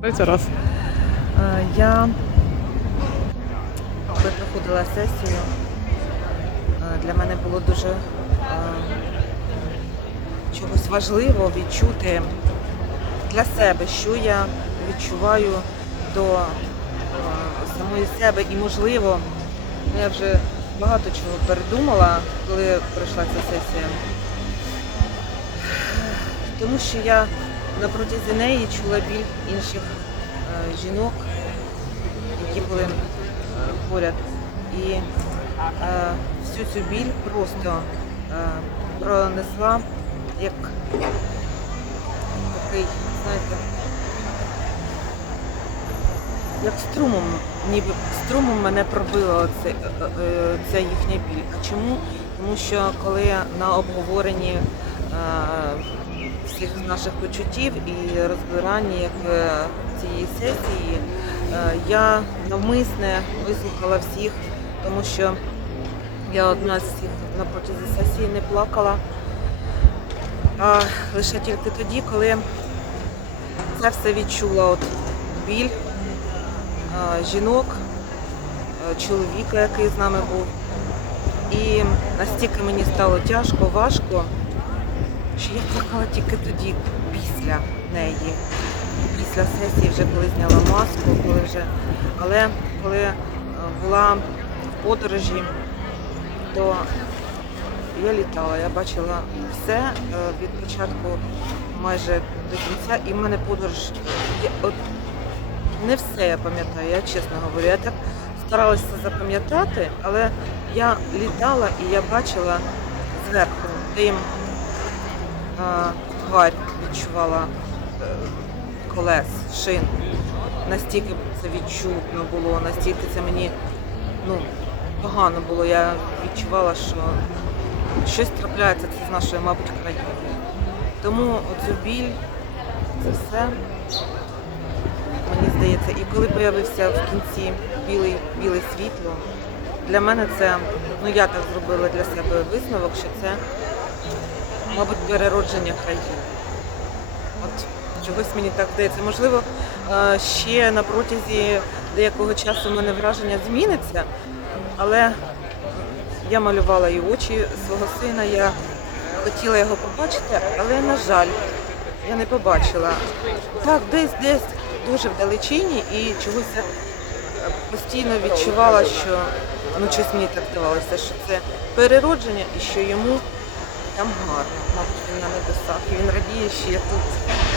Третій раз. Е, Я коли проходила сесію, е, для мене було дуже е, чогось важливо відчути для себе, що я відчуваю до самої себе. І можливо, я вже багато чого передумала, коли пройшла ця сесія. Тому що я на протязі неї чула біль інших е, жінок, які були е, поряд. І е, всю цю біль просто пронесла як такий, знаєте, як струмом, ніби струмом мене пробила е, ця їхня біль. А чому? Тому що коли на обговоренні всіх наших почуттів і розбиранні якби, цієї сесії, е, я навмисне вислухала всіх, тому що я одна з всіх на протязі сесії не плакала. А лише тільки тоді, коли це все відчула от біль жінок, чоловіка, який з нами був. І настільки мені стало тяжко, важко, що я плакала тільки тоді, після неї. Після сесії, вже коли зняла маску, коли вже. Але коли е, була в подорожі, то я літала, я бачила все е, від початку майже до кінця, і в мене подорож. я- От, не все я пам'ятаю, я чесно говорю. Я так старалася запам'ятати, але я літала і я бачила зверху дим, а, гарь відчувала е, колес, шин. Настільки це відчутно було, настільки це мені ну, погано було. Я відчувала, що щось трапляється це з нашою, мабуть, країною. Тому оцю біль, це все, мені здається, і коли з'явився в кінці білий, біле світло, для мене це, ну я так зробила для себе висновок, що це, мабуть, переродження країни. От чогось мені так здається. Можливо, е, ще на протязі деякого часу в мене враження зміниться, але я малювала і очі свого сина, я хотіла його побачити, але, на жаль, я не побачила. Так, десь, десь дуже вдалечині і чогось я постійно відчувала, що ну щось мені так здавалося, що це переродження і що йому там гарно. Мабуть, він на небесах. Він радіє, що я тут.